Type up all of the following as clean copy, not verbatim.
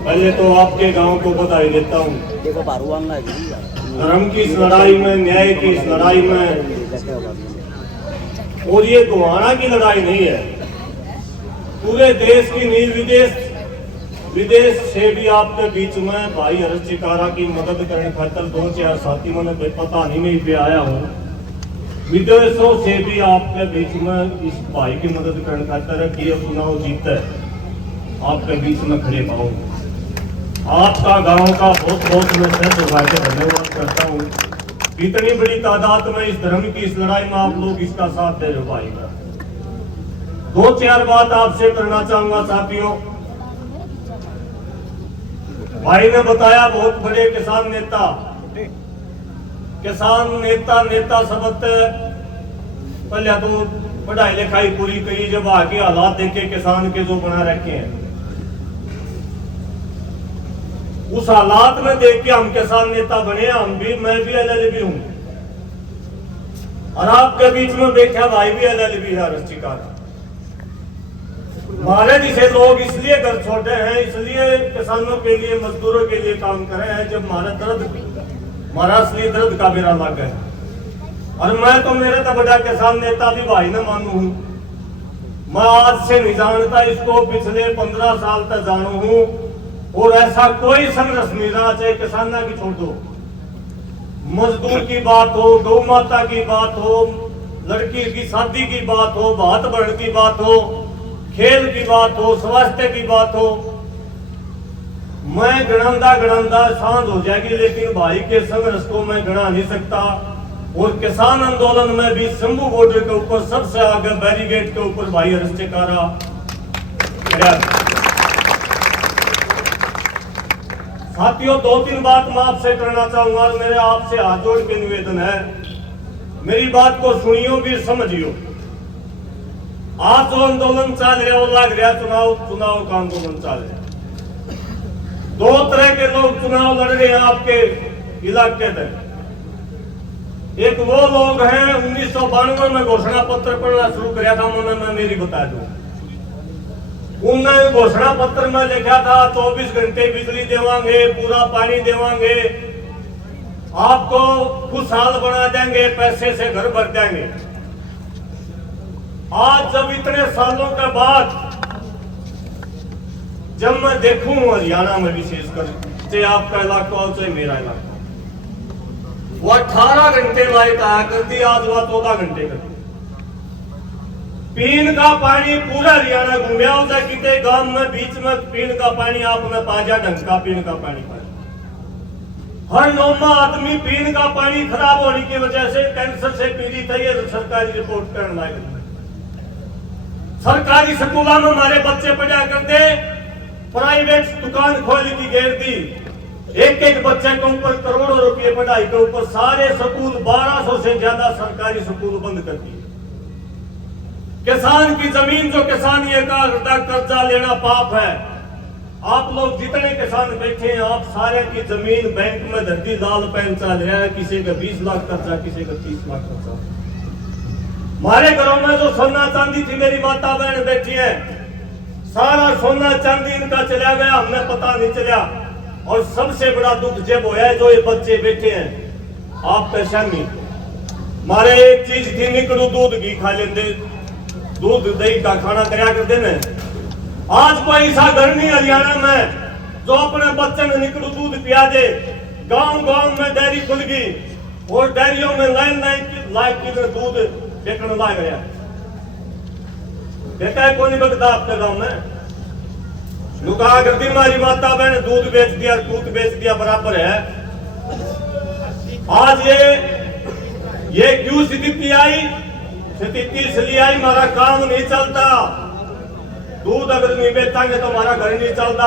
पहले तो आपके गांव को बधाई देता हूँ। धर्म की इस लड़ाई में, न्याय की इस लड़ाई में, और ये गोहाना की लड़ाई नहीं है, पूरे देश की नहीं, विदेश से भी आपके बीच में भाई हर्ष चिकारा की मदद करने खातर 2-4 साथी मैंने पता नहीं मैं पे आया हूँ। विदेशों से भी आपके बीच में इस भाई की मदद करने खातर कि ये चुनाव जीते आपके बीच में खड़े पाऊँ। आपका गांव का बहुत बहुत मैं धन्यवाद करता हूँ। इतनी बड़ी तादाद में इस धर्म की इस लड़ाई में आप लोग इसका साथ दे रहे हो भाई का। 2-4 बात आपसे करना चाहूंगा साथियों। भाई ने बताया बहुत बड़े किसान नेता शब्द पहले तो पढ़ाई लिखाई पूरी करी, जब आगे हालात देखे किसान के जो बना रखे हैं उस हालात में देख के हम किसान नेता बने। हम भी, मैं भी LLB हूं और आपके बीच में बैठा भाई भी LLB है हर्ष चिकारा। हमारे जिसे लोग इसलिए घर छोड़े हैं, इसलिए किसानों के लिए, मजदूरों के लिए काम कर रहे हैं जब हमारा असली दर्द का बेरा लग है। और मैं तो मेरे तो बड़ा किसान नेता भी भाई न मानू हूं। मैं आज से नहीं जानता इसको, पिछले 15 साल तक जानू हूं और ऐसा कोई संघर्ष नहीं रहा, चाहे किसाना की छोड़ दो, मजदूर की बात हो, गौ माता की बात हो, लड़की की शादी की बात हो, भात बढ़ की बात हो, खेल की बात हो, स्वास्थ्य की बात हो, मैं गणंदा सांझ हो जाएगी, लेकिन भाई के संघर्ष को मैं गणा नहीं सकता। और किसान आंदोलन में भी शंभू बॉर्डर के ऊपर सबसे आगे बैरिकेड के ऊपर भाई हर्ष चिकारा। साथियों 2-3 बात मैं आपसे करना चाहूंगा और मेरे आपसे हाथ जोड़ के निवेदन है, मेरी बात को सुनियो भी समझियो। आज जो आंदोलन चल रहा है वो लग रहा चुनाव का आंदोलन चल रहा है। 2 तरह के लोग चुनाव लड़ रहे हैं आपके इलाके में। एक वो लोग हैं 1992 में घोषणा पत्र पढ़ना शुरू किया था, मैं मेरी बता दूं। उन्होंने घोषणा पत्र में लिखा था 24 घंटे बिजली देवांगे, पूरा पानी देवांगे, आपको खुशहाल बना देंगे, पैसे से घर भर देंगे। आज जब इतने सालों के बाद जब मैं देखूं हरियाणा में विशेषकर, चाहे आपका इलाका हो चाहे मेरा इलाका, वो 18 घंटे लाइट आया करती, आज वह 14 घंटे करती। पीने का पानी पूरा हरियाणा घूमया हो जाए, कितने गांव में बीच में पीने का पानी आपने पा जा, ढंग का पीने का पानी पाया। हर 9वां आदमी पीने का पानी खराब होने की वजह से कैंसर से पीड़ित है, ये सरकारी रिपोर्ट करने लायक। सरकारी स्कूलों में हमारे बच्चे पढ़ा करते, प्राइवेट दुकान खोल की घेर दी, एक बच्चे के ऊपर करोड़ों रुपए पढ़ाई के ऊपर, सारे स्कूल 1200 से ज्यादा सरकारी स्कूल बंद कर दिए। किसान की जमीन जो किसान ये का कर्जा लेना पाप है। आप लोग जितने किसान बैठे हैं, आप सारे की जमीन बैंक में धरती लाल पेन चल रहा है, किसी का 20 लाख कर्जा, किसी का 30 लाख कर्जा। हमारे घरों में जो सोना चांदी थी, मेरी माता बहन बैठी है, सारा सोना चांदी इनका चला गया, हमने पता नहीं चला। और सबसे बड़ा दुख जब होया है जो ये बच्चे बैठे हैं आप परेशानी। हमारे एक चीज थी, निकड़ू दूध घी खा लेते, दूध दही का खाना कराया करते ना। आज कोई ऐसा घर नहीं हरियाणा में जो अपने बच्चे में निकड़ू दूध पिया दे। गांव गांव में डेयरी खुल गई और डेयरियों में लाइन की दूध बेचने लग गया। देखा है कौन बगदा आपके गांव में? लुका कर दी हमारी माता बहन, दूध बेच दिया, दूध बेच दिया बराबर है। आज ये क्यों स्थिति आई? स्थिति इसलिए आई, हमारा काम नहीं चलता। दूध अगर नहीं बेचेंगे तो हमारा घर नहीं चलता।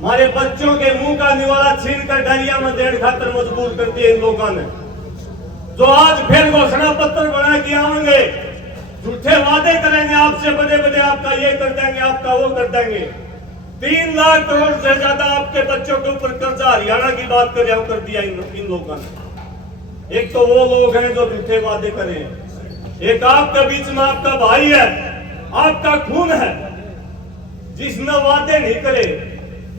हमारे बच्चों के मुंह का निवाला छीन कर डरिया में देने खातर मजबूर कर दिए इन लोगों ने, जो आज फिर घोषणा पत्र बना के आएंगे, झूठे वादे करेंगे आपसे, बड़े बड़े आपका ये कर देंगे, आपका वो कर देंगे। 3 लाख करोड़ से ज्यादा आपके बच्चों के ऊपर कर्जा, हरियाणा की बात कर दिया इन लोगों ने। एक तो वो लोग हैं जो झूठे वादे करें, एक आपके बीच में आपका भाई है, आपका खून है, जिसने वादे नहीं करे,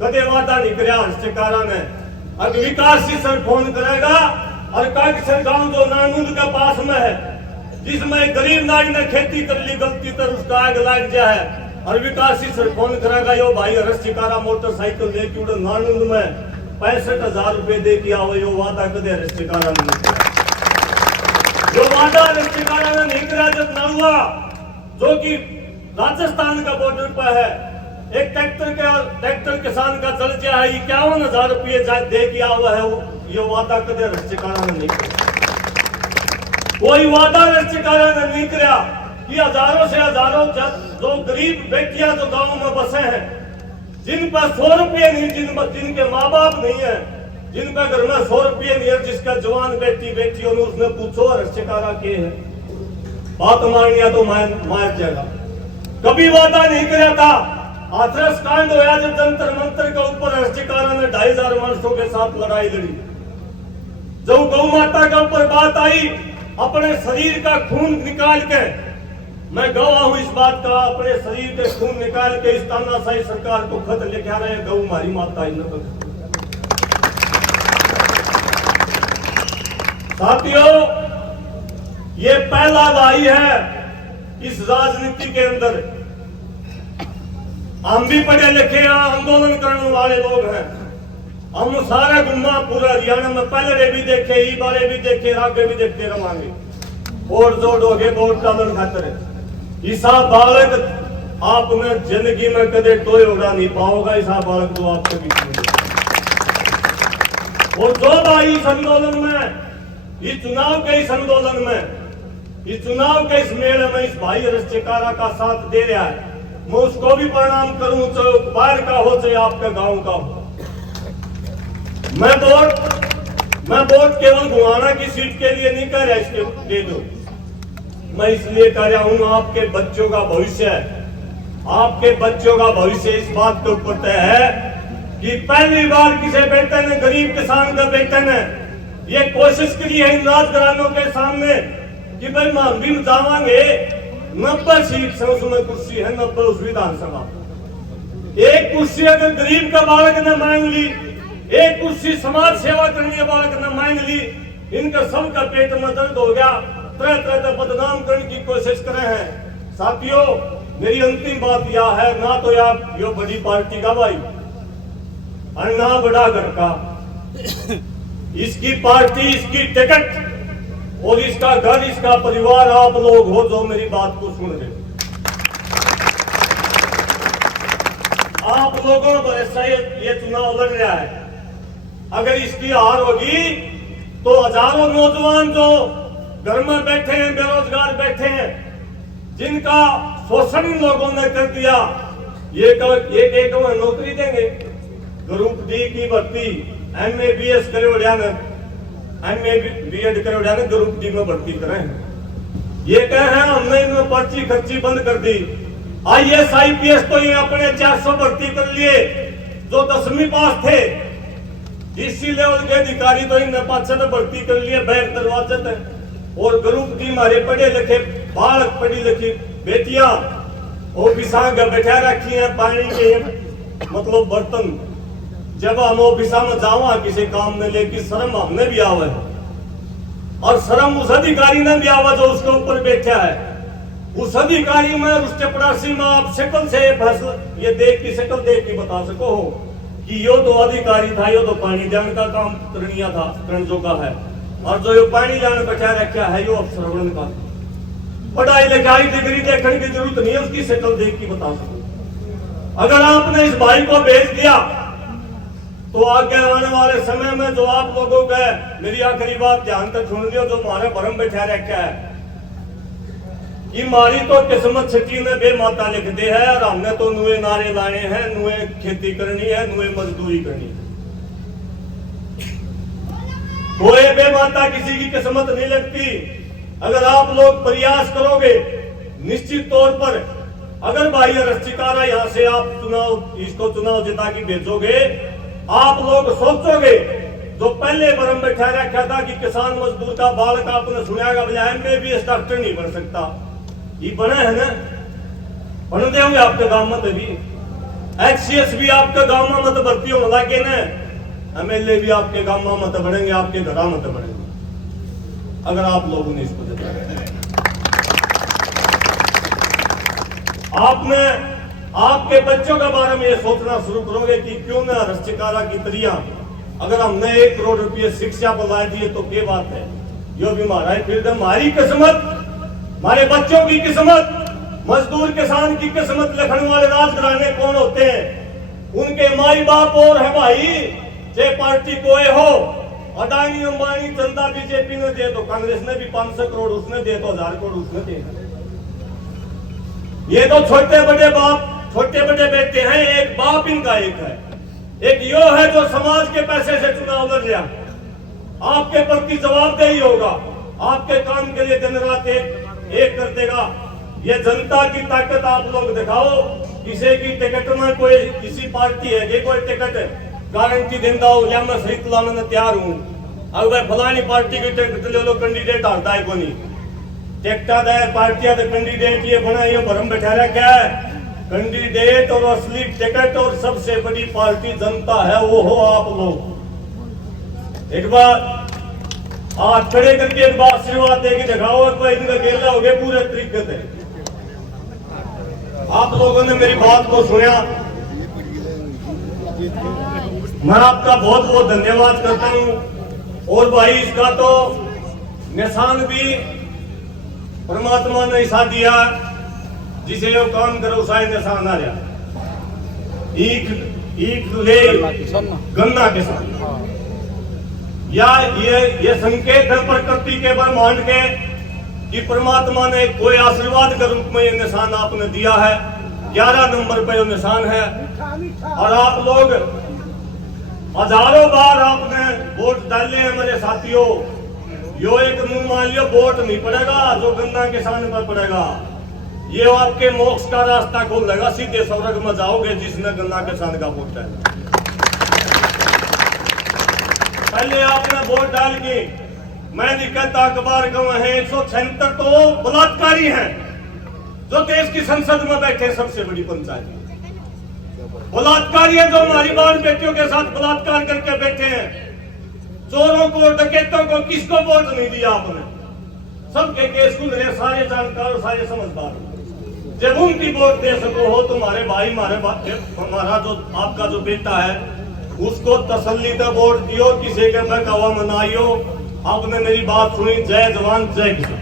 कदे वादा नहीं कराया हस्तकारा ने। अब विकास जी सर फोन करेगा और कागसर गांव जो नानूद के पास में है, जिसमें गरीब नारी ने खेती कर ली गलती तर उसका आग लग गया है, और विकास जी सर फोन करेगा यो भाई हस्तकारा मोटरसाइकिल लेके उड़े नानूद में 65,000 रुपए दे के आओ। यो वादा कदे हस्तकारा ने नहीं कराया। जो वादा हस्तकारा ने नहीं कराया जब नलवा जो कि राजस्थान का बॉर्डर पर है, एक ट्रैक्टर किसान का चल गया है 51,000 रुपये दे के हुआ है। ये वादा कदे हस्तकारा ने नहीं किया। कोई वादा हस्तकारा ने नहीं किया कि हजारों से हजारों जो गरीब बेटियां जो गांव में बसे हैं, जिन पर 100 रुपये नहीं, जिनके माँ बाप नहीं है, जिनका घर में 100 रुपये नहीं है, जिसका जवान बेटी हो उसने पूछो हस्तकारा के है, बात मानिया तो मार जाएगा। कभी वादा नहीं किया था। हाथरस कांड होया जब जंतर मंत्र के ऊपर हस्तकारा ने 2,500 मानसों के साथ लड़ाई लड़ी। जब गौ माता के ऊपर बात आई, अपने शरीर का खून निकाल के, मैं गवाह हूं इस बात का, अपने शरीर के खून निकाल के इस तानाशाही सरकार को खत लिखा रहे गौ मारी माता ही न। साथियों, ये पहला भाई है इस राजनीति के अंदर। हम भी पढ़े लिखे आंदोलन करने वाले लोग हैं। हम सारे गुम्मा पूरा हरियाणा में पहले भी देखे, ई बारे भी देखे, आगे भी देखते रहेंगे। वोट जोड़ हो गए वोट डालन खातर ईसा बालक आपने जिंदगी में कदे टोए उड़ा नहीं पाओगा। ईसा बालक तो आपके बीच में, और जो भाई इस आंदोलन में, इस चुनाव के इस आंदोलन में, इस चुनाव के इस मेले में इस भाई हस्तकारा का साथ दे रहा है, मैं उसको भी प्रणाम करूं, चाहे बाहर का हो चाहे आपके गांव का हो। मैं वोट केवल गुआना की सीट के लिए नहीं कर रहा, इसके दे दो, मैं इसलिए कर रहा हूं आपके बच्चों का भविष्य है। आपके बच्चों का भविष्य इस बात के ऊपर तय है कि पहली बार किसी बेटे ने, गरीब किसान का बेटे ने ये कोशिश की है इन राजघरानों के सामने कि भाई हम भी जावांगे 90 सीट से, उसमें कुर्सी है 90 उस विधानसभा। एक कुर्सी अगर गरीब का बालक ने मांग ली, एक कुर्सी समाज सेवा करने बालक ने मांग ली, इनका सबका पेट में दर्द हो गया, तरह तरह बदनाम करने की कोशिश कर रहे हैं। साथियों, मेरी अंतिम बात यह है, ना तो आप यो बड़ी पार्टी का भाई और ना बड़ा घर का, इसकी पार्टी, इसकी टिकट और इसका घर, इसका परिवार आप लोग हो जो मेरी बात को सुन रहे। आप लोगों को ऐसा ये चुनाव लड़ रहा है, अगर इसकी हार होगी तो हजारों नौजवान जो घर में बैठे हैं, बेरोजगार बैठे हैं, जिनका शोषण इन लोगों ने कर दिया, एक नौकरी देंगे। ग्रुप डी की भर्ती MA BS करे, MA BEd करे, ग्रुप डी में भर्ती करें। ये कह रहे हैं हमने इनमें पर्ची खर्ची बंद कर दी। IAS IPS तो ये अपने 400 भर्ती कर लिए जो 10वीं पास थे। DC लेवल के अधिकारी तो इन 500 भर्ती कर लिए बैक दरवाजे तक। और ग्रुप डी हमारे पढ़े लिखे बालक, पढ़ी लिखी बेटियां ऑफिसा में बैठा रखी है, पानी के मतलब बर्तन। जब हम ऑफिसा में जावा किसी काम में लेके शर्म हमने भी आवा है, और शर्म उस अधिकारी ने भी आवा जो उसके ऊपर बैठा है। उस अधिकारी में, उस चपरासी में आप शक्ल से ये देख की शक्ल देख के बता सको हो कि यो तो अधिकारी था, यो तो पानी जाने का काम करनिया था, करण जोगा है, और जो यो पानी जाने बैठा रखा है यो अफसर बनने का। पढ़ाई लिखाई डिग्री देखने की जरूरत नहीं है, उसकी शक्ल देख के बता सको। अगर आपने इस भाई को भेज दिया तो आगे आने वाले समय में जो आप लोगों का, मेरी आखिरी बात ध्यान तक सुन लियो, जो हमारे भरम बैठा रखा है कि हमारी तो किस्मत छठी में बे माता लिख दे है, और हमने तो नुए नारे लाने हैं, नुए खेती करनी है, नुए मजदूरी करनी है। कोई बे माता किसी की किस्मत नहीं लगती। अगर आप लोग प्रयास करोगे निश्चित तौर पर, अगर भाई हस्तकारा यहाँ से आप इसको चुनाव जिता के भेजोगे, आप लोग सोचोगे जो पहले भरम बैठा रखा था कि किसान मजदूर का बालक आपने सुनागा MA BS डॉक्टर नहीं बन सकता, ये बने है ना, बन देंगे आपके गांव में तभी। एक्सीएस भी आपके गांव में मत भर्ती होने लगे न, एमएलए भी आपके गांव में मत बढ़ेंगे, आपके घर मत बढ़ेंगे, अगर आप लोगों ने इसको देखा। आपने आपके बच्चों के बारे में ये सोचना शुरू करोगे कि क्यों ना रस्तिकारा की तरिया अगर हमने 1 करोड़ रुपये शिक्षा पर ला दिए तो क्या बात है, यो भी हमारा है। फिर हमारी किस्मत, हमारे बच्चों की किस्मत, मजदूर किसान की किस्मत लिखने वाले राजघराने कौन होते हैं? उनके माई बाप और है भाई, चाहे पार्टी कोई हो, अडानी अंबानी चंदा बीजेपी ने दे तो कांग्रेस ने भी 500 करोड़ उसने दे तो 1000 करोड़ उसने दे। ये तो छोटे बड़े बाप, छोटे बड़े बेटे हैं, एक बाप इनका एक है, एक यो है जो समाज के पैसे से चुनाव लड़ रहा, आपके प्रति जवाबदेही होगा, आपके काम के लिए दिन रात एक कर देगा। ये जनता की ताकत आप लोग दिखाओ। किसी की टिकट में कोई किसी पार्टी है कि कोई टिकट गारंटी देता हो या मैं सही लाने तैयार हूँ, अब वह फलानी पार्टी की टिकट ले लो, कैंडिडेट हारता है कोनी टिकटा दे पार्टियां तो कैंडिडेट ये बना, ये भरम बैठा रहा क्या है? कैंडिडेट और असली टिकट और सबसे बड़ी पार्टी जनता है, वो हो आप लोग। एक बार हाथ खड़े करके एक बार आशीर्वाद देके दिखाओ, कोई इनका गेला हो गया पूरे तरीके से। आप लोगों ने मेरी बात को सुना, मैं आपका बहुत बहुत धन्यवाद करता हूं। और भाई इसका तो निशान भी परमात्मा ने ऐसा दिया, जिसे जो काम करो उसा निशान आ रहा। ईट ले गन्ना किसान, या ये संकेत है प्रकृति के ब्रह्मांड के कि परमात्मा ने कोई आशीर्वाद के रूप में ये निशान आपने दिया है। 11 नंबर पे ये निशान है, और आप लोग हजारों बार आपने वोट डाले हैं मेरे साथियों। यो एक मुंह मान लियो वोट नहीं पड़ेगा जो गन्ना किसान पर पड़ेगा, ये आपके मोक्ष का रास्ता खोल देगा, सीधे स्वर्ग में जाओगे जिसने गन्ना किसान का वोट डाला। पहले आपने वोट डाल के, मैं नहीं कहता अखबार गंव है 176 तो बलात्कारी हैं जो देश की संसद में बैठे, सबसे बड़ी पंचायत बलात्कारी है जो हमारी बहन बेटियों के साथ बलात्कार करके बैठे हैं। चोरों को, डकैतों को किसको वोट नहीं दिया आपने? सबके केस खुल रहे, सारे जानकार, सारे समझदार। जब उनकी वोट दे सको हो तुम्हारे भाई, हमारा जो आपका जो बेटा है उसको तसल्ली से वोट दियो, किसी के बहकावा मनाइयो। आपने मेरी बात सुनी। जय जवान जय किसान।